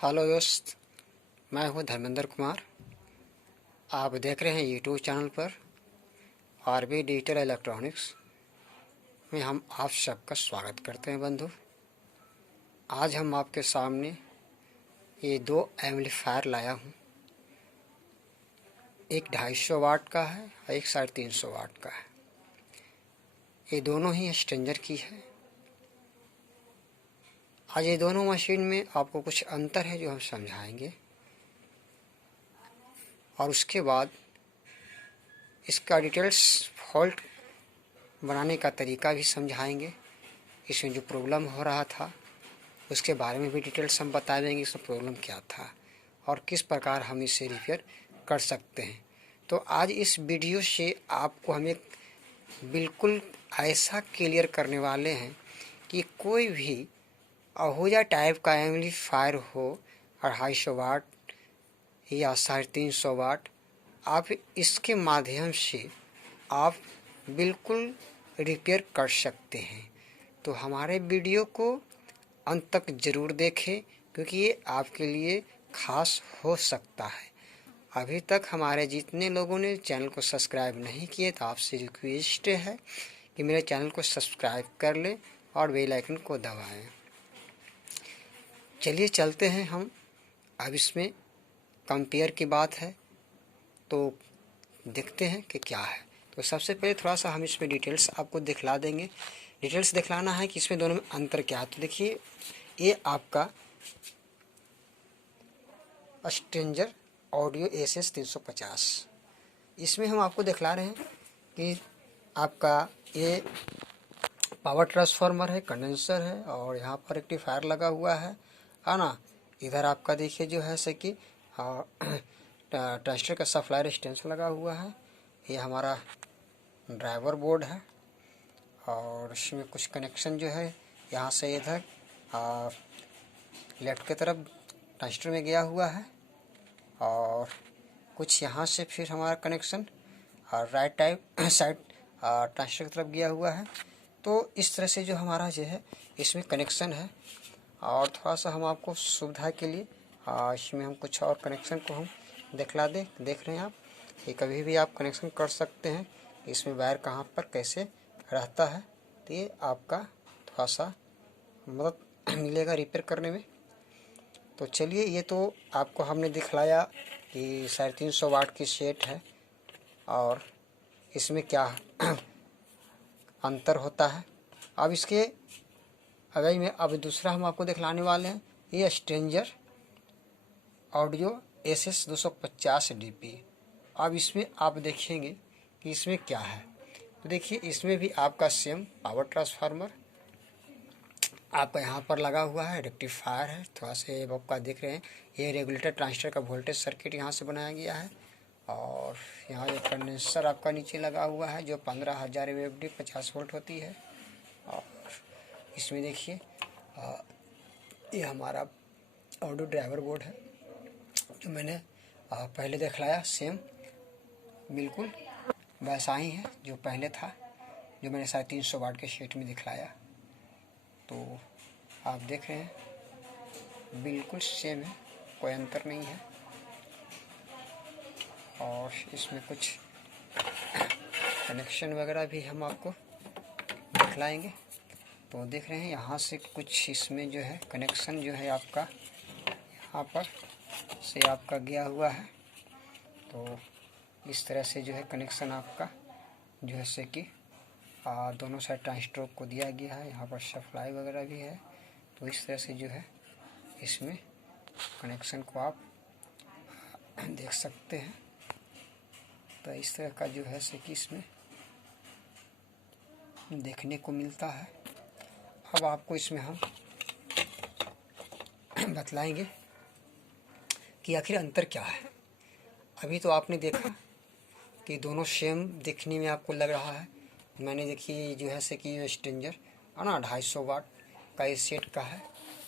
Hello दोस्त, मैं हूं धर्मेंद्र कुमार। आप देख रहे हैं यूट्यूब चैनल पर आरबी डिजिटल इलेक्ट्रॉनिक्स में हम आप सबका स्वागत करते हैं बंधु। आज हम आपके सामने ये दो एम्पलीफायर लाया हूं। एक 250 वाट का है और एक 350 वाट का है। ये दोनों ही स्ट्रेंजर की है। आज ये दोनों मशीन में आपको कुछ अंतर है जो हम समझाएंगे, और उसके बाद इसका डिटेल्स फॉल्ट बनाने का तरीका भी समझाएंगे। इसमें जो प्रॉब्लम हो रहा था उसके बारे में भी डिटेल्स हम बता देंगे, इसमें प्रॉब्लम क्या था और किस प्रकार हम इसे रिपेयर कर सकते हैं। तो आज इस वीडियो से आपको हम एक बिल्कुल ऐसा क्लियर करने वाले हैं कि कोई भी आहूजा टाइप का एम्पलीफायर हो 250 वाट या 350 वाट, आप इसके माध्यम से आप बिल्कुल रिपेयर कर सकते हैं। तो हमारे वीडियो को अंत तक ज़रूर देखें, क्योंकि ये आपके लिए खास हो सकता है। अभी तक हमारे जितने लोगों ने चैनल को सब्सक्राइब नहीं किए तो आपसे रिक्वेस्ट है कि मेरे चैनल को सब्सक्राइब कर लें और बेल आइकन को दबाएं। चलिए चलते हैं हम। अब इसमें कंपेयर की बात है तो देखते हैं कि क्या है। तो सबसे पहले थोड़ा सा हम इसमें डिटेल्स आपको दिखला देंगे। डिटेल्स दिखलाना है कि इसमें दोनों में अंतर क्या है। तो देखिए, ये आपका स्ट्रेंजर ऑडियो एसएस 350, इसमें हम आपको दिखला रहे हैं कि आपका ये पावर ट्रांसफार्मर है, कंडेंसर है और यहाँ पर रेक्टिफायर लगा हुआ है ना। इधर आपका देखिए जो है से कि ट्रांजिस्टर का सप्लाई रेजिस्टेंस लगा हुआ है। ये हमारा ड्राइवर बोर्ड है और इसमें कुछ कनेक्शन जो है यहाँ से इधर लेफ्ट की तरफ ट्रांजिस्टर में गया हुआ है और कुछ यहाँ से फिर हमारा connection right type side transistor की तरफ गया हुआ है। तो इस तरह से जो हमारा जो है इसमें कनेक्शन है। और थोड़ा सा हम आपको सुविधा के लिए इसमें हम कुछ और कनेक्शन को हम दिखला दें। देख रहे हैं आप, ये कभी भी आप कनेक्शन कर सकते हैं। इसमें वायर कहाँ पर कैसे रहता है, तो ये आपका थोड़ा सा मदद मिलेगा रिपेयर करने में। तो चलिए, ये तो आपको हमने दिखलाया कि 350 वाट की सेट है और इसमें क्या अंतर होता है। अब इसके अगर में अब दूसरा हम आपको दिखलाने वाले हैं, ये स्ट्रेंजर ऑडियो एसएस 250 डीपी। अब इसमें आप देखेंगे कि इसमें क्या है। तो देखिए, इसमें भी आपका सेम पावर ट्रांसफार्मर आपका यहाँ पर लगा हुआ है, रेक्टिफायर है। थोड़ा से आपका देख रहे हैं, ये रेगुलेटर ट्रांजिस्टर का वोल्टेज सर्किट यहाँ से बनाया गया है और यहाँ एक कंडेंसर आपका नीचे लगा हुआ है जो 15,000 एमएफडी 50 वोल्ट होती है। और इसमें देखिए ये हमारा ऑडियो ड्राइवर बोर्ड है जो मैंने पहले दिखलाया। सेम बिल्कुल वैसा ही है जो पहले था, जो मैंने 350 वाट के सेट में दिखलाया। तो आप देख रहे हैं बिल्कुल सेम है, कोई अंतर नहीं है। और इसमें कुछ कनेक्शन वगैरह भी हम आपको दिखलाएंगे। तो देख रहे हैं यहाँ से कुछ इसमें जो है कनेक्शन जो है आपका यहाँ पर से आपका गया हुआ है। तो इस तरह से जो है कनेक्शन आपका जो है से कि दोनों साइड ट्रांजिस्टर को दिया गया है। यहाँ पर सप्लाई वगैरह भी है। तो इस तरह से जो है इसमें कनेक्शन को आप देख सकते हैं। तो इस तरह का जो है से कि इसमें देखने को मिलता है। अब आपको इसमें हम बतलाएंगे कि आखिर अंतर क्या है। अभी तो आपने देखा कि दोनों सेम दिखने में आपको लग रहा है। मैंने देखिए जो है से कि स्ट्रेंजर है ना 250 वाट का इस सेट का है,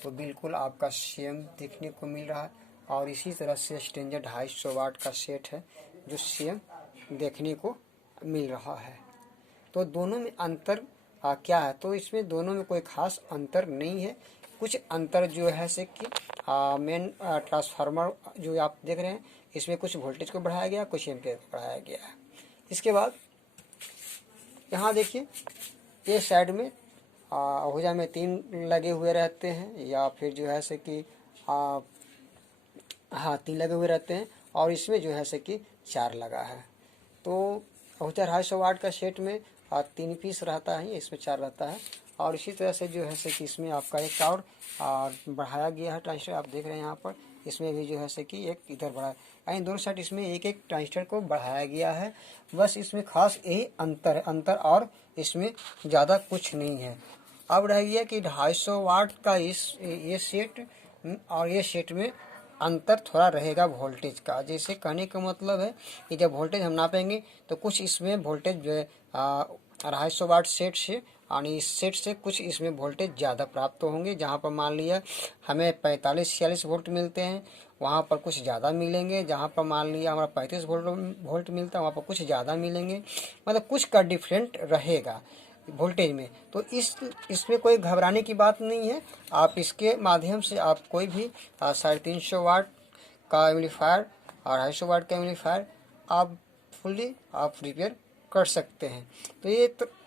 तो बिल्कुल आपका सेम देखने को मिल रहा है। और इसी तरह से स्ट्रेंजर 250 वाट का सेट है जो सेम देखने को मिल रहा है। तो दोनों में अंतर क्या है, तो इसमें दोनों में कोई ख़ास अंतर नहीं है। कुछ अंतर जो है से कि मेन ट्रांसफार्मर जो आप देख रहे हैं इसमें कुछ वोल्टेज को बढ़ाया गया, कुछ एम्पियर को बढ़ाया गया है। इसके बाद यहाँ देखिए ये साइड में अहुजा में 3 लगे हुए रहते हैं, या फिर जो है से कि हाँ 3 लगे हुए रहते हैं, और इसमें जो है से कि 4 लगा है। तो अहुजा 250 वाट का सेट में 3 पीस रहता है, इसमें 4 रहता है। और इसी तरह से जो है से कि इसमें आपका एक और बढ़ाया गया है ट्रांजिस्टर, आप देख रहे हैं यहाँ पर। इसमें भी जो है से कि एक इधर बढ़ा, यानी दोनों साइड इसमें एक एक ट्रांजिस्टर को बढ़ाया गया है। बस इसमें खास यही अंतर है, अंतर और इसमें ज़्यादा कुछ नहीं है। अब रह गया कि 250 वाट का ये सेट और ये सेट में अंतर थोड़ा रहेगा वोल्टेज का। जैसे कहने का मतलब है कि जब वोल्टेज हम नापेंगे तो कुछ इसमें वोल्टेज जो है 250 वाट सेट से, यानी इस सेट से कुछ इसमें वोल्टेज ज़्यादा प्राप्त होंगे। जहाँ पर मान लिया हमें 45-46 वोल्ट मिलते हैं, वहाँ पर कुछ ज़्यादा मिलेंगे। जहाँ पर मान लिया हमारा 35 वोल्ट मिलता है, वहाँ पर कुछ ज़्यादा मिलेंगे। मतलब कुछ का डिफरेंट रहेगा वोल्टेज में। तो इसमें कोई घबराने की बात नहीं है। आप इसके माध्यम से आप कोई भी 350 वाट का एम्पलीफायर और 250 वाट का एम्पलीफायर आप फुल्ली आप रिपेयर कर सकते हैं। तो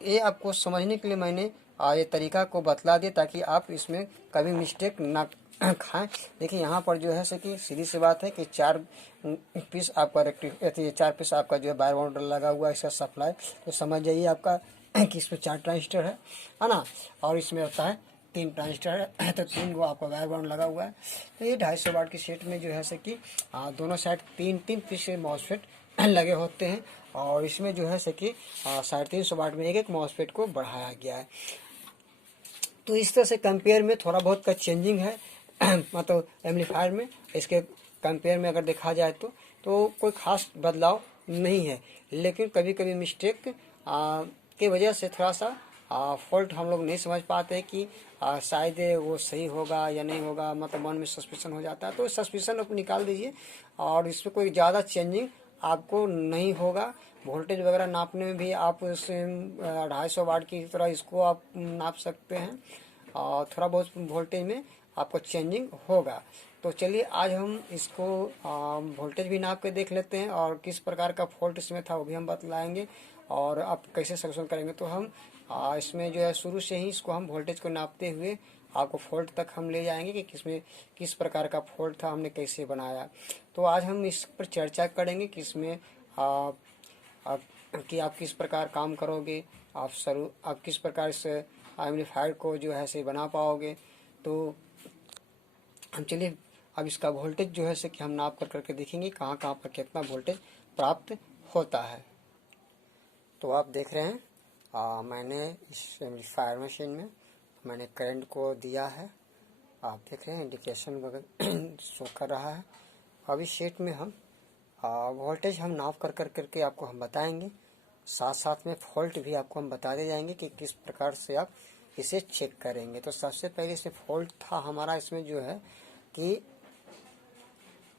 ये आपको समझने के लिए मैंने ये तरीका को बतला दिया, ताकि आप इसमें कभी मिस्टेक ना खाएं। देखिए यहाँ पर जो है से कि सीधी सी बात है कि 4 पीस आपका 4 पीस आपका जो है वायर बाउंडर लगा हुआ है इसका सप्लाई। तो समझ जाइए आपका कि इसमें 4 ट्रांजिस्टर है ना, और इसमें होता है 3 ट्रांजिस्टर है, तो 3 को आपका वायर बाउंड लगा हुआ है। तो ये 250 वाट की सेट में जो है से कि दोनों साइड 3 पीस मॉसफेट लगे होते हैं, और इसमें जो है से कि 350 वाट में एक मॉसफेट को बढ़ाया गया है। तो इस तरह से कंपेयर में थोड़ा बहुत का चेंजिंग है मतलब एम्पलीफायर में। इसके कंपेयर में अगर देखा जाए तो कोई खास बदलाव नहीं है, लेकिन कभी कभी मिस्टेक की वजह से थोड़ा सा फॉल्ट हम लोग नहीं समझ पाते कि शायद वो सही होगा या नहीं होगा, मतलब मन में सस्पिशन हो जाता है। तो सस्पिशन आप निकाल दीजिए, और इसमें कोई ज़्यादा चेंजिंग आपको नहीं होगा। वोल्टेज वगैरह नापने में भी आप 250 वाट की तरह इसको आप नाप सकते हैं, और थोड़ा बहुत वोल्टेज में आपको चेंजिंग होगा। तो चलिए आज हम इसको वोल्टेज भी नाप के देख लेते हैं, और किस प्रकार का फॉल्ट इसमें था वो भी हम बतलाएंगे, और आप कैसे सॉल्यूशन करेंगे। तो हम इसमें जो है शुरू से ही इसको हम वोल्टेज को नापते हुए आपको फॉल्ट तक हम ले जाएंगे कि किस प्रकार का फॉल्ट था, हमने कैसे बनाया। तो आज हम इस पर चर्चा करेंगे कि इसमें कि आप किस प्रकार काम करोगे, आप किस प्रकार से एम्पलीफायर को जो है से बना पाओगे। तो हम चलिए अब इसका वोल्टेज जो है से कि हम नाप करके देखेंगे कहाँ कहाँ पर कितना वोल्टेज प्राप्त होता है। तो आप देख रहे हैं मैंने इस एम्पलीफायर मशीन में मैंने करंट को दिया है, आप देख रहे हैं इंडिकेशन वगैरह शो कर रहा है। अब इस शीट में हम वोल्टेज हम नाप करके आपको हम बताएंगे, साथ साथ में फॉल्ट भी आपको हम बताते जाएंगे कि किस प्रकार से आप इसे चेक करेंगे। तो सबसे पहले इसमें फॉल्ट था हमारा, इसमें जो है कि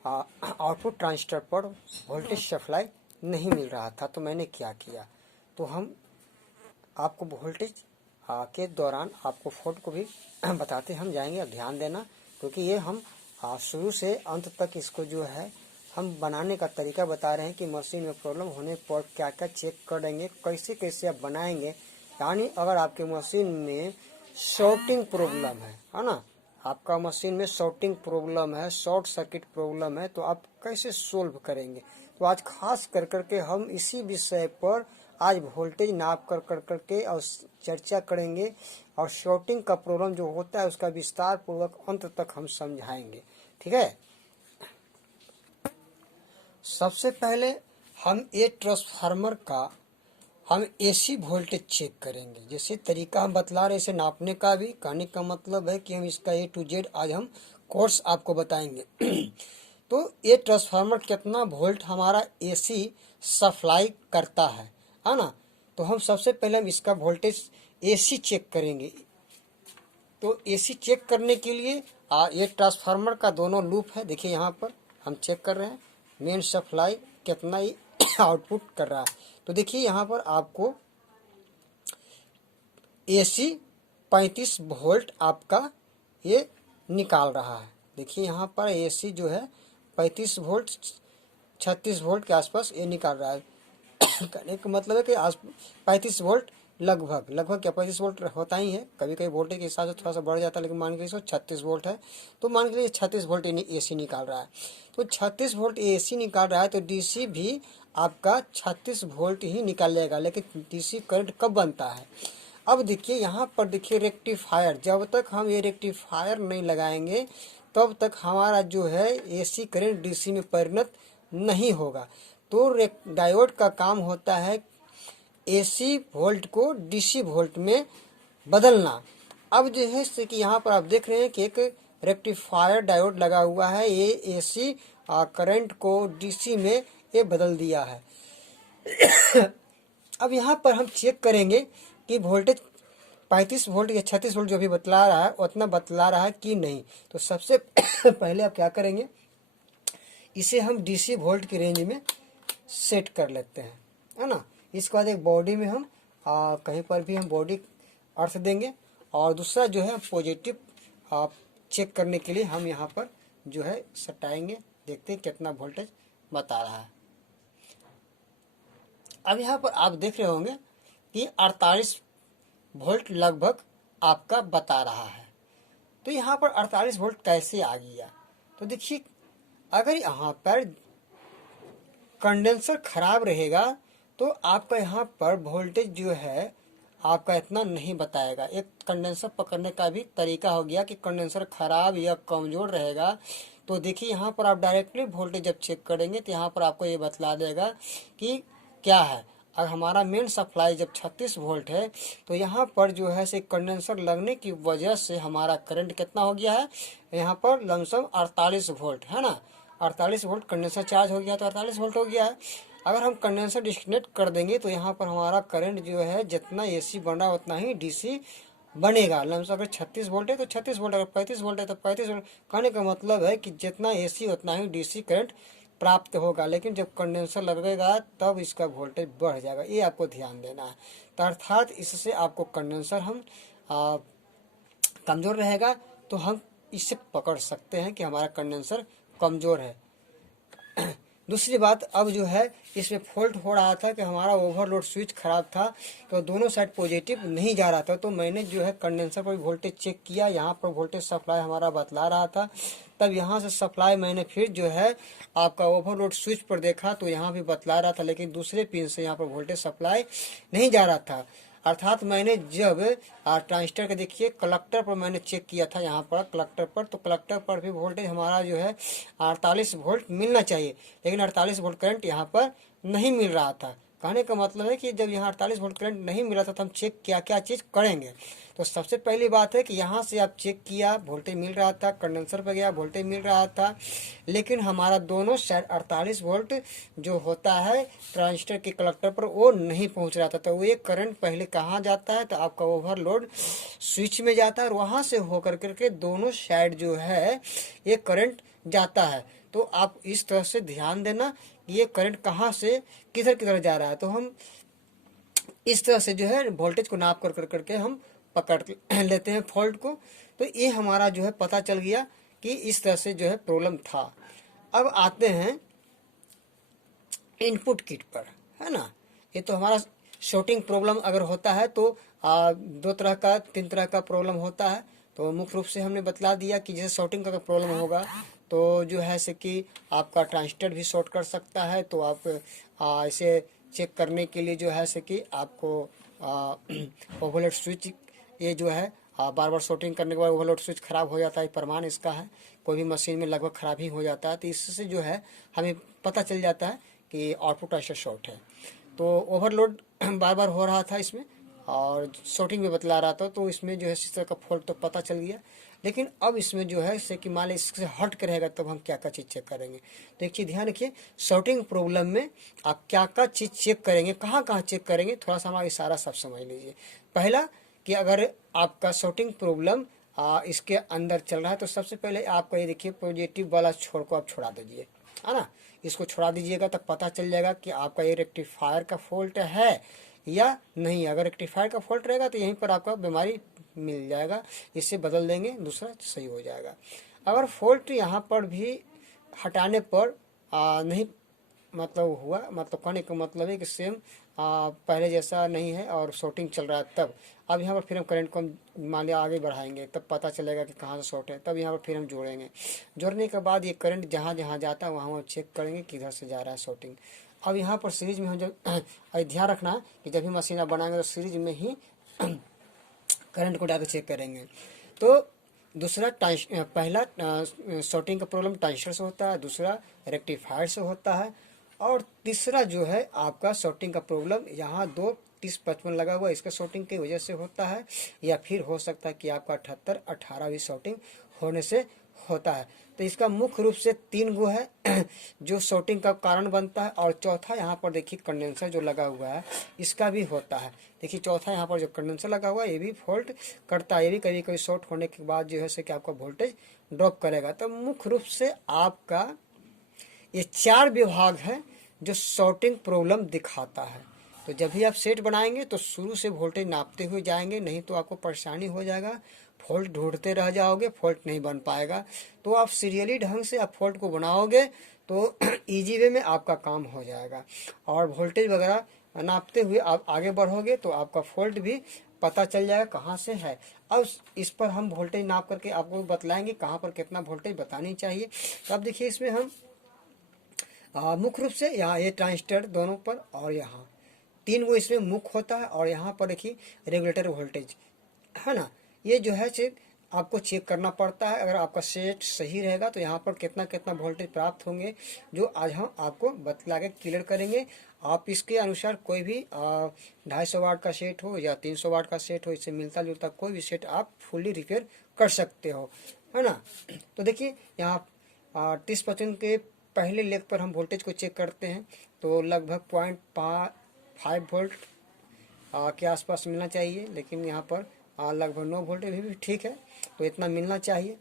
आउटपुट ट्रांजिस्टर पर वोल्टेज सप्लाई नहीं मिल रहा था। तो मैंने क्या किया, तो हम आपको वोल्टेज के दौरान आपको फॉल्ट को भी बताते हम जाएंगे। अब ध्यान देना, क्योंकि ये हम शुरू से अंत तक इसको जो है हम बनाने का तरीका बता रहे हैं कि मशीन में प्रॉब्लम होने पर क्या क्या चेक करेंगे, कैसे कैसे आप बनाएंगे। यानी अगर आपके मशीन में शॉर्टिंग प्रॉब्लम है ना, आपका मशीन में शॉर्टिंग प्रॉब्लम है, शॉर्ट सर्किट प्रॉब्लम है, तो आप कैसे सोल्व करेंगे। तो आज खास करके हम इसी विषय पर आज वोल्टेज नाप करके और चर्चा करेंगे, और शॉर्टिंग का प्रॉब्लम जो होता है उसका विस्तार पूर्वक अंत तक हम समझाएंगे। ठीक है, सबसे पहले हम ये ट्रांसफार्मर का हम एसी वोल्टेज चेक करेंगे। जैसे तरीका हम बतला रहे इसे नापने का भी, कहने का मतलब है कि हम इसका A to Z आज हम कोर्स आपको बताएंगे। तो ये ट्रांसफार्मर कितना वोल्ट हमारा एसी सप्लाई करता है ना। तो हम सबसे पहले हम इसका वोल्टेज एसी चेक करेंगे। तो एसी चेक करने के लिए ये ट्रांसफार्मर का दोनों लूप है, देखिए यहाँ पर हम चेक कर रहे हैं मेन सप्लाई कितना ही आउटपुट कर रहा है। तो देखिए यहाँ पर आपको एसी 35 वोल्ट आपका ये निकाल रहा है। देखिए यहाँ पर एसी जो है 35 वोल्ट 36 वोल्ट के आसपास ये निकाल रहा है। कहने का मतलब है कि 35 वोल्ट लगभग क्या 35 वोल्ट होता ही है, कभी कभी वोल्टेज के हिसाब से थोड़ा सा बढ़ जाता है, लेकिन मान के इसको 36 वोल्ट है, तो मान के लिए 36 वोल्ट एसी निकाल रहा है। तो 36 वोल्ट एसी निकाल रहा है, तो डीसी भी आपका 36 वोल्ट ही निकाल लेगा। लेकिन डीसी करंट कब बनता है? अब देखिए यहाँ पर देखिए रेक्टिफायर, जब तक हम ये रेक्टिफायर नहीं लगाएंगे तब तक हमारा जो है एसी करंट डीसी में परिणत नहीं होगा। तो डायोड का काम होता है एसी वोल्ट को डीसी वोल्ट में बदलना। अब जो है कि यहाँ पर आप देख रहे हैं कि एक रेक्टिफायर डायोड लगा हुआ है, ये एसी करंट को डीसी में ये बदल दिया है। अब यहाँ पर हम चेक करेंगे कि वोल्टेज 35 वोल्ट या 36 वोल्ट जो भी बतला रहा है उतना बतला रहा है कि नहीं। तो सबसे पहले आप क्या करेंगे, इसे हम डीसी वोल्ट की रेंज में सेट कर लेते हैं, है ना। इसके बाद एक बॉडी में हम कहीं पर भी हम बॉडी अर्थ देंगे, और दूसरा जो है पॉजिटिव चेक करने के लिए हम यहाँ पर जो है सटाएंगे, देखते हैं कितना वोल्टेज बता रहा है। अब यहाँ पर आप देख रहे होंगे कि 48 वोल्ट लगभग आपका बता रहा है। तो यहाँ पर 48 वोल्ट कैसे आ गया? तो देखिए, अगर यहाँ पर कंडेंसर खराब रहेगा तो आपका यहाँ पर वोल्टेज जो है आपका इतना नहीं बताएगा। एक कंडेंसर पकड़ने का भी तरीका हो गया कि कंडेंसर खराब या कमज़ोर रहेगा तो देखिए यहाँ पर आप डायरेक्टली वोल्टेज जब चेक करेंगे तो यहाँ पर आपको ये बतला देगा कि क्या है। अगर हमारा मेन सप्लाई जब 36 वोल्ट है तो यहाँ पर जो है से कंडेंसर लगने की वजह से हमारा करंट कितना हो गया है, यहाँ पर लमसम 48 वोल्ट, है ना। 48 वोल्ट कंडेंसर चार्ज हो गया तो 48 वोल्ट हो गया है। अगर हम कंडेंसर डिस्कनेक्ट कर देंगे तो यहाँ पर हमारा करंट जो है जितना एसी बन रहा है उतना ही डीसी बनेगा। लमसम अगर 36 वोल्ट है तो 36 वोल्ट, अगर 35 वोल्ट है तो 35 वोल्ट। कहने का मतलब है कि जितना एसी उतना ही डीसी करंट प्राप्त होगा, लेकिन जब कंडेंसर लगेगा तब इसका वोल्टेज बढ़ जाएगा, ये आपको ध्यान देना है। तो अर्थात इससे आपको कंडेंसर हम कमज़ोर रहेगा तो हम इससे पकड़ सकते हैं कि हमारा कंडेंसर कमज़ोर है। दूसरी बात, अब जो है इसमें फॉल्ट हो रहा था कि हमारा ओवरलोड स्विच खराब था तो दोनों साइड पॉजिटिव नहीं जा रहा था। तो मैंने जो है कंडेंसर पर वोल्टेज चेक किया, यहाँ पर वोल्टेज सप्लाई हमारा बतला रहा था। तब यहाँ से सप्लाई मैंने फिर जो है आपका ओवरलोड स्विच पर देखा तो यहाँ भी बतला रहा था, लेकिन दूसरे पिन से यहाँ पर वोल्टेज सप्लाई नहीं जा रहा था। अर्थात मैंने जब ट्रांजिस्टर के देखिए कलेक्टर पर मैंने चेक किया था, यहाँ पर कलेक्टर पर, तो कलेक्टर पर भी वोल्टेज हमारा जो है 48 वोल्ट मिलना चाहिए, लेकिन 48 वोल्ट करंट यहाँ पर नहीं मिल रहा था। कहने का मतलब है कि जब यहाँ 48 वोल्ट करंट नहीं मिला था तो हम चेक क्या क्या चीज़ करेंगे। तो सबसे पहली बात है कि यहाँ से आप चेक किया, वोल्टेज मिल रहा था, कंडेंसर पर गया वोल्टेज मिल रहा था, लेकिन हमारा दोनों साइड 48 वोल्ट जो होता है ट्रांजिस्टर के कलेक्टर पर वो नहीं पहुँच रहा था। तो ये करंट पहले कहाँ जाता है, तो आपका ओवरलोड स्विच में जाता है और वहाँ से होकर करके दोनों साइड जो है ये करंट जाता है। तो आप इस तरह से ध्यान देना ये करंट कहाँ से किधर किधर जा रहा है। तो हम इस तरह से जो है वोल्टेज को नाप कर करके हम पकड़ लेते हैं फॉल्ट को। तो ये हमारा जो है पता चल गया कि इस तरह से जो है प्रॉब्लम था। अब आते हैं इनपुट किट पर, है ना। ये तो हमारा शॉर्टिंग प्रॉब्लम अगर होता है तो 2 तरह का 3 तरह का प्रॉब्लम होता है। तो मुख्य रूप से हमने बतला दिया कि जैसे शॉर्टिंग का प्रॉब्लम होगा तो जो है से कि आपका ट्रांजिस्टर भी शॉर्ट कर सकता है। तो आप इसे चेक करने के लिए जो है से कि आपको ओवरलोड स्विच ये जो है बार बार शॉर्टिंग करने के बाद ओवरलोड स्विच खराब हो जाता है, प्रमाण इसका है। कोई भी मशीन में लगभग खराब ही हो जाता है, तो इससे जो है हमें पता चल जाता है कि आउटपुट ट्रांजिस्टर शॉर्ट है। तो ओवरलोड बार बार हो रहा था इसमें और शॉर्टिंग भी बतला रहा था, तो इसमें जो है इस तरह का फॉल्ट तो पता चल गया। लेकिन अब इसमें जो है इससे कि मान लीजिए इससे हट कर रहेगा तब हम क्या क्या चीज़ चेक करेंगे। तो एक चीज़ ध्यान रखिए, शॉर्टिंग प्रॉब्लम में आप क्या क्या चीज़ चेक करेंगे, कहाँ कहाँ चेक करेंगे, थोड़ा सा हमारा इशारा सब समझ लीजिए। पहला कि अगर आपका शॉर्टिंग प्रॉब्लम इसके अंदर चल रहा है तो सबसे पहले आपका ये देखिए पॉजिटिव वाला छोर को आप छोड़ा दीजिए, है ना। इसको छोड़ा दीजिएगा तब पता चल जाएगा कि आपका ये रेक्टिफायर का फॉल्ट है या नहीं। अगर रेक्टिफायर का फॉल्ट रहेगा तो यहीं पर आपका बीमारी मिल जाएगा, इसे बदल देंगे, दूसरा सही हो जाएगा। अगर फॉल्ट यहाँ पर भी हटाने पर नहीं मतलब हुआ, मतलब कहने का मतलब है कि सेम पहले जैसा नहीं है और शॉर्टिंग चल रहा है, तब अब यहाँ पर फिर हम करंट को मान लिया आगे बढ़ाएंगे, तब पता चलेगा कि कहाँ से शॉर्ट है, तब यहाँ पर फिर हम जोड़ेंगे। जोड़ने के बाद ये करंट जहाँ जहाँ जाता है वहाँ वहाँ चेक करेंगे किधर से जा रहा है शॉर्टिंग। अब यहाँ पर सीरीज में हम जब ध्यान रखना है कि जब भी मशीन आप बनाएंगे तो सीरीज में ही करंट को डाल के चेक करेंगे। तो दूसरा पहला शॉर्टिंग का प्रॉब्लम ट्रांजिस्टर से होता है, दूसरा रेक्टिफायर से होता है, और तीसरा जो है आपका शॉर्टिंग का प्रॉब्लम यहाँ 2-30-55 लगा हुआ इसका शॉर्टिंग की वजह से होता है, या फिर हो सकता है कि आपका 78-18 भी शॉर्टिंग होने से होता है। तो इसका मुख्य रूप से 3 गो है जो शॉर्टिंग का कारण बनता है, और चौथा यहाँ पर देखिए कंडेंसर जो लगा हुआ है इसका भी होता है। देखिए चौथा यहाँ पर जो कंडेंसर लगा हुआ है ये भी फॉल्ट करता है, ये भी कभी कभी शॉर्ट होने के बाद जो है कि आपका वोल्टेज ड्रॉप करेगा। तो मुख्य रूप से आपका ये 4 विभाग है जो शॉर्टिंग प्रॉब्लम दिखाता है। तो जब भी आप सेट बनाएंगे तो शुरू से वोल्टेज नापते हुए जाएंगे, नहीं तो आपको परेशानी हो जाएगा, फॉल्ट ढूंढते रह जाओगे, फॉल्ट नहीं बन पाएगा। तो आप सीरियली ढंग से आप फॉल्ट को बनाओगे तो इजी वे में आपका काम हो जाएगा, और वोल्टेज वगैरह नापते हुए आप आगे बढ़ोगे तो आपका फॉल्ट भी पता चल जाएगा कहाँ से है। अब इस पर हम वोल्टेज नाप करके आपको बतलाएंगे कहाँ पर कितना वोल्टेज बतानी चाहिए। तो अब देखिए इसमें हम मुख्य रूप से यहाँ ये ट्रांजिस्टर दोनों पर, और यहाँ 3 वो इसमें मुख्य होता है, और यहाँ पर देखिए रेगुलेटर वोल्टेज है ना, ये जो है चेक आपको चेक करना पड़ता है। अगर आपका सेट सही रहेगा तो यहाँ पर कितना कितना वोल्टेज प्राप्त होंगे जो आज हम आपको बतला के क्लियर करेंगे। आप इसके अनुसार कोई भी 250 वाट का सेट हो या 300 वाट का सेट हो, इससे मिलता जुलता कोई भी सेट आप फुल्ली रिपेयर कर सकते हो, है ना। तो देखिए यहाँ 30% के पहले लेग पर हम वोल्टेज को चेक करते हैं, तो लगभग 0.5 वोल्ट के आसपास मिलना चाहिए, लेकिन यहाँ पर लगभग 9 वोल्ट भी ठीक है, तो इतना मिलना चाहिए।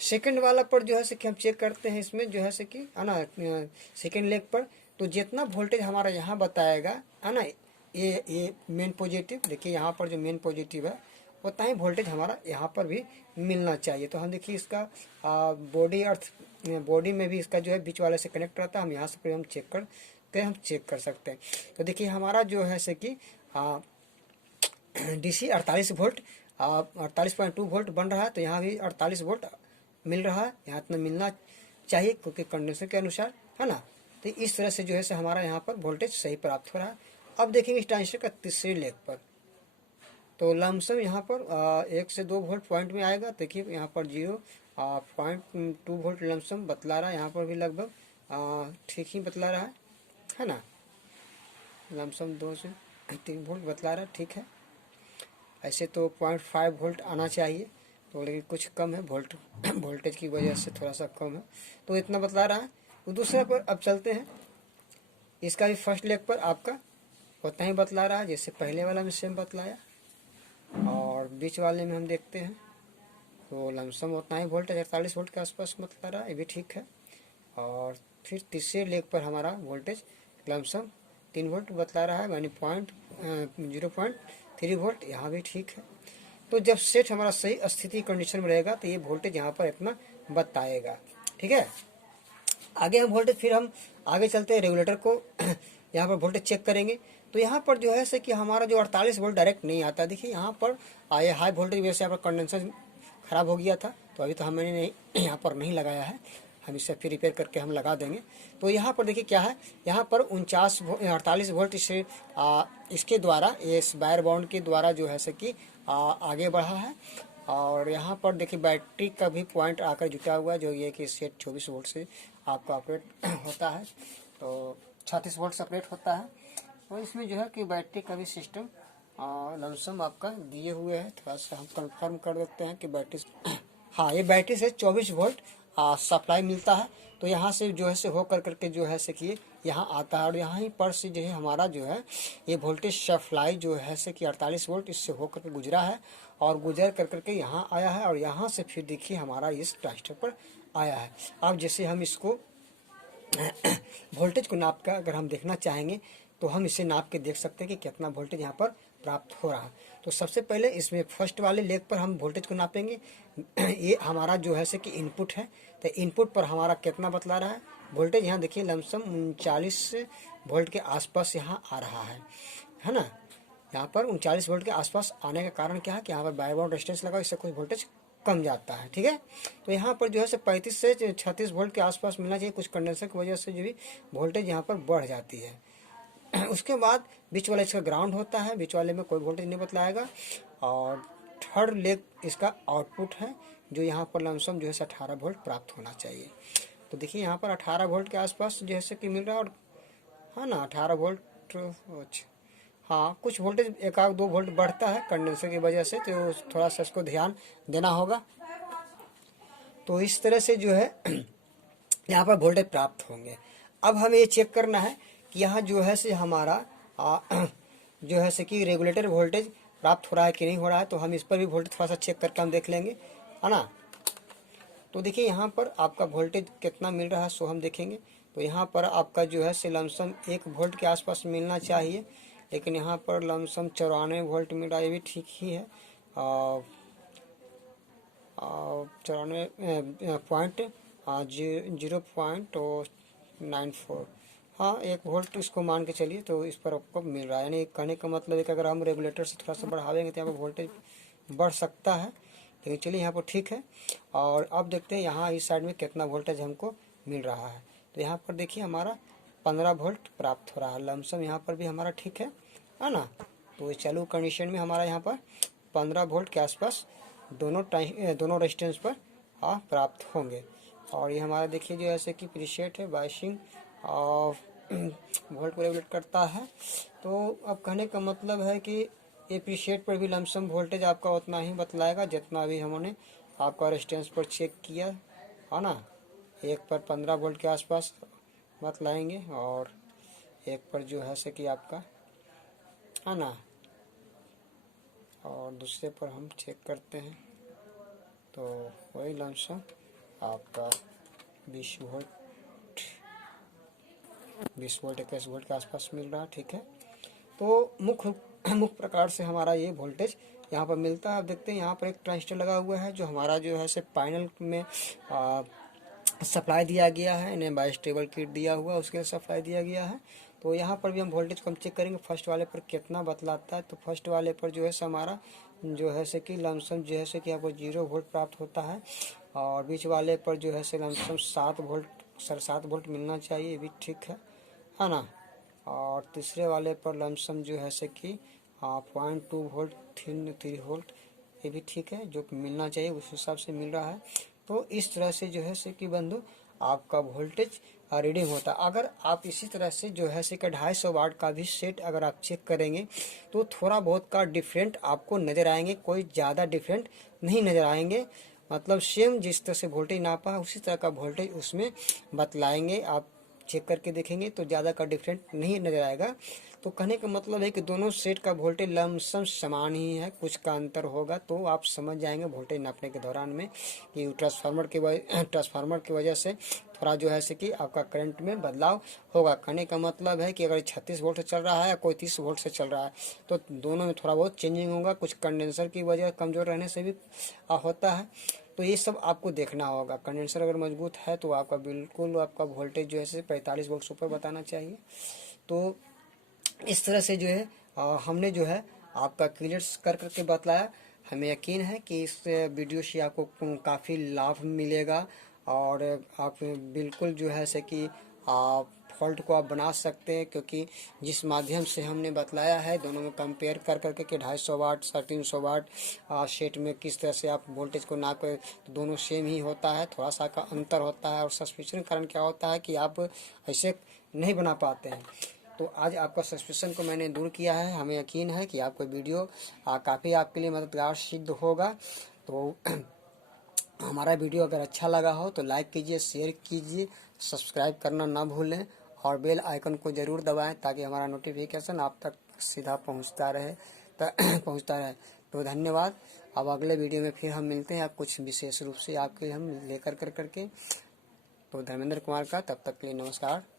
सेकंड वाला पर जो है कि हम चेक करते हैं, इसमें जो है कि है ना सेकंड लेग पर, तो जितना वोल्टेज हमारा यहाँ बताएगा है ना, ये मेन पॉजिटिव, देखिए यहाँ पर जो मेन पॉजिटिव है उतना ही वोल्टेज हमारा यहाँ पर भी मिलना चाहिए। तो हम देखिए इसका बॉडी में भी इसका जो है बीच वाले से कनेक्ट रहता है, हम यहाँ से हम चेक कर सकते हैं। तो देखिए हमारा जो है से कि DC 48 वोल्ट 48.2 वोल्ट बन रहा है, तो यहाँ भी 48 वोल्ट मिल रहा है, यहाँ इतना मिलना चाहिए क्योंकि कंडीशन के अनुसार, है ना। तो इस तरह से जो है से हमारा यहाँ पर वोल्टेज सही प्राप्त हो रहा है। अब देखेंगे इस ट्रांजिस्टर का तीसरे लेग पर, तो लमसम यहाँ पर 1 से 2 वोल्ट पॉइंट में आएगा। देखिए यहाँ पर 0.2 वोल्ट लमसम बतला रहा है, यहाँ पर भी लगभग ठीक ही बतला रहा है ना, लमसम 2 से 3 वोल्ट बतला रहा है, ठीक है। ऐसे तो 0.5 वोल्ट आना चाहिए, तो लेकिन कुछ कम है, वोल्टेज की वजह से थोड़ा सा कम है, तो इतना बतला रहा है। तो दूसरे पर अब चलते हैं, इसका भी फर्स्ट लेग पर आपका उतना ही बतला रहा है जैसे पहले वाला में सेम बतलाया, और बीच वाले में हम देखते हैं तो लमसम उतना ही वोल्टेज 48 वोल्ट के आसपास बतला रहा है, ये भी ठीक है। और फिर तीसरे लेग पर हमारा वोल्टेज लमसम 3 वोल्ट बतला रहा है, यानी 0.3 वोल्ट, यहाँ भी ठीक है। तो जब सेट हमारा सही स्थिति कंडीशन में रहेगा तो ये वोल्टेज यहाँ पर इतना बताएगा, ठीक है। आगे हम वोल्टेज फिर हम आगे चलते हैं, रेगुलेटर को यहाँ पर वोल्टेज चेक करेंगे। तो यहाँ पर जो है से कि हमारा जो 48 वोल्ट डायरेक्ट नहीं आता, देखिए यहाँ पर आए हाई वोल्टेज वजह से यहाँ पर कंडेंसर ख़राब हो गया था, तो अभी तो हमने नहीं यहाँ पर नहीं लगाया है, हम इसे फिर रिपेयर करके हम लगा देंगे। तो यहाँ पर देखिए क्या है, यहाँ पर 48 वोल्ट इसके द्वारा इस वायर बाउंड के द्वारा जो है से कि आगे बढ़ा है। और यहाँ पर देखिए बैटरी का भी पॉइंट आकर जुटा हुआ है, जो ये कि सेट 24 वोल्ट से आपका ऑपरेट होता है, तो 36 वोल्ट से ऑपरेट होता है। और इसमें जो है कि बैटरी का भी सिस्टम लमसम आपका दिए हुए है, थोड़ा सा हम कंफर्म कर देते हैं कि बैटरी हाँ, ये बैटरी से 24 वोल्ट सप्लाई मिलता है। तो यहाँ से जो है से हो करके जो है से कि यहाँ आता है, और यहाँ ही पर से जो है हमारा जो है ये वोल्टेज सप्लाई जो है से कि 48 वोल्ट इससे हो करके गुजरा है, और गुजर करके यहाँ आया है, और यहाँ से फिर देखिए हमारा इस ट्रांजिस्टर पर आया है। अब जैसे हम इसको वोल्टेज को नाप कर अगर हम देखना चाहेंगे तो हम इसे नाप के देख सकते हैं कि कितना वोल्टेज यहाँ पर प्राप्त हो रहा है। तो सबसे पहले इसमें फर्स्ट वाले लेग पर हम वोल्टेज को नापेंगे। ये हमारा जो है से कि इनपुट है, तो इनपुट पर हमारा कितना बतला रहा है वोल्टेज। यहाँ देखिए लमसम 39 वोल्ट के आसपास यहाँ आ रहा है ना। यहाँ पर 39 वोल्ट के आसपास आने का कारण क्या है कि यहाँ पर बायबॉन्ड रेजिस्टेंस लगा, इससे कुछ वोल्टेज कम जाता है, ठीक है। तो यहाँ पर जो है 35 से 36 वोल्ट के आसपास मिलना चाहिए। कुछ कंडेंसर की वजह से जो भी वोल्टेज यहाँ पर बढ़ जाती है। उसके बाद बीच वाला इसका ग्राउंड होता है, बीच वाले में कोई वोल्टेज नहीं बतलाएगा। और थर्ड लेग इसका आउटपुट है, जो यहाँ पर लमसम जो है 18 वोल्ट प्राप्त होना चाहिए। तो देखिए यहाँ पर 18 वोल्ट के आसपास जैसे कि मिल रहा है, और हाँ ना 18 वोल्ट। अच्छा हाँ, कुछ वोल्टेज 1-2 वोल्ट बढ़ता है कंडेंसर की वजह से, तो थोड़ा सा इसको ध्यान देना होगा। तो इस तरह से जो है यहाँ पर वोल्टेज प्राप्त होंगे। अब हमें ये चेक करना है कि यहाँ जो है से हमारा जो है से कि रेगुलेटर वोल्टेज प्राप्त हो रहा है कि नहीं हो रहा है। तो हम इस पर भी वोल्टेज थोड़ा सा चेक करके हम देख लेंगे, है ना। तो देखिए यहाँ पर आपका वोल्टेज कितना मिल रहा है सो हम देखेंगे। तो यहाँ पर आपका जो है से लमसम 1 वोल्ट के आसपास मिलना चाहिए, लेकिन यहाँ पर लमसम 94 वोल्ट मिल रहा है, ये भी ठीक ही है। 94.0.94, हाँ 1 वोल्ट इसको मान के चलिए। तो इस पर आपको मिल रहा है, यानी कहने का मतलब है कि अगर हम रेगुलेटर से थोड़ा सा बढ़ावेंगे तो यहाँ पर वोल्टेज बढ़ सकता है, लेकिन चलिए यहाँ पर ठीक है। और अब देखते हैं यहाँ इस साइड में कितना वोल्टेज हमको मिल रहा है। तो यहाँ पर देखिए हमारा 15 वोल्ट प्राप्त हो रहा है लमसम, यहाँ पर भी हमारा ठीक है ना। तो चालू कंडीशन में हमारा यहाँ पर 15 वोल्ट के आसपास दोनों रेजिस्टेंस पर प्राप्त होंगे। और ये हमारा देखिए जो ऐसे कि प्रीसेट है, बाइसिंग और वोल्ट को रेगुलेट करता है। तो अब कहने का मतलब है कि ये प्रीसेट पर भी लमसम वोल्टेज आपका उतना ही बतलाएगा जितना भी हमने आपका रेजिस्टेंस पर चेक किया, है ना। एक पर 15 वोल्ट के आसपास बतलाएंगे, और एक पर जो है से कि आपका, है ना, और दूसरे पर हम चेक करते हैं तो वही लमसम आपका 20 वोल्ट 21 वोल्ट के आसपास मिल रहा है, ठीक है। तो मुख्य प्रकार से हमारा ये वोल्टेज यहाँ पर मिलता है। अब देखते हैं यहाँ पर एक ट्रांजिस्टर लगा हुआ है, जो हमारा जो है से पैनल में सप्लाई दिया गया है, इन्हें बाइस्टेबल किट दिया हुआ है, उसके लिए सप्लाई दिया गया है। तो यहाँ पर भी हम वोल्टेज को हम चेक करेंगे फर्स्ट वाले पर कितना बतलाता है। तो फर्स्ट वाले पर जो है से हमारा जो है से कि लमसम जो है से कि आपको 0 वोल्ट प्राप्त होता है, और बीच वाले पर जो है से लमसम 7 वोल्ट 7.5 वोल्ट मिलना चाहिए, ये भी ठीक है ना। और तीसरे वाले पर लमसम जो है से कि 0.2 वोल्ट 3 वोल्ट, ये भी ठीक है, जो मिलना चाहिए उस हिसाब से मिल रहा है। तो इस तरह से जो है से कि बंधु आपका वोल्टेज रीडिंग होता है। अगर आप इसी तरह से जो है से कि 250 वाट का भी सेट अगर आप चेक करेंगे तो थोड़ा बहुत का डिफरेंट आपको नज़र आएंगे, कोई ज़्यादा डिफरेंट नहीं नज़र आएंगे। मतलब सेम जिस तरह से वोल्टेज नापा है उसी तरह का वोल्टेज उसमें बतलाएंगे। आप चेक करके देखेंगे तो ज़्यादा का डिफरेंट नहीं नज़र आएगा। तो कहने का मतलब है कि दोनों सेट का वोल्टेज लमसम समान ही है, कुछ का अंतर होगा तो आप समझ जाएंगे वोल्टेज नापने के दौरान में कि ट्रांसफार्मर की वजह से थोड़ा जो है से कि आपका करंट में बदलाव होगा। कहने का मतलब है कि अगर 36 वोल्ट से चल रहा है या कोई 30 वोल्ट से चल रहा है तो दोनों में थोड़ा बहुत चेंजिंग होगा, कुछ कंडेंसर की वजह कमज़ोर रहने से भी होता है। तो ये सब आपको देखना होगा। कंडेंसर अगर मजबूत है तो आपका बिल्कुल आपका वोल्टेज जो है 45 वोल्ट से ऊपर बताना चाहिए। तो इस तरह से जो है हमने जो है आपका क्लियर कर करके बतलाया। हमें यकीन है कि इस वीडियो से आपको काफ़ी लाभ मिलेगा, और आप बिल्कुल जो है से कि आप फॉल्ट को आप बना सकते हैं, क्योंकि जिस माध्यम से हमने बतलाया है दोनों में कंपेयर कर करके कि 250 वाट 350 वाट सेट में किस तरह से आप वोल्टेज को नाप कर, तो दोनों सेम ही होता है, थोड़ा सा का अंतर होता है। और सस्पेंशन कारण क्या होता है कि आप ऐसे नहीं बना पाते हैं। तो आज आपका सस्पेंशन को मैंने दूर किया है। हमें यकीन है कि आपको वीडियो काफ़ी आपके लिए मददगार सिद्ध होगा। तो हमारा वीडियो अगर अच्छा लगा हो तो लाइक कीजिए, शेयर कीजिए, सब्सक्राइब करना ना भूलें, और बेल आइकन को ज़रूर दबाएं ताकि हमारा नोटिफिकेशन आप तक सीधा पहुंचता रहे। तो धन्यवाद। अब अगले वीडियो में फिर हम मिलते हैं, आप कुछ विशेष रूप से आपके लिए हम लेकर करके। तो धर्मेंद्र कुमार का तब तक के लिए नमस्कार।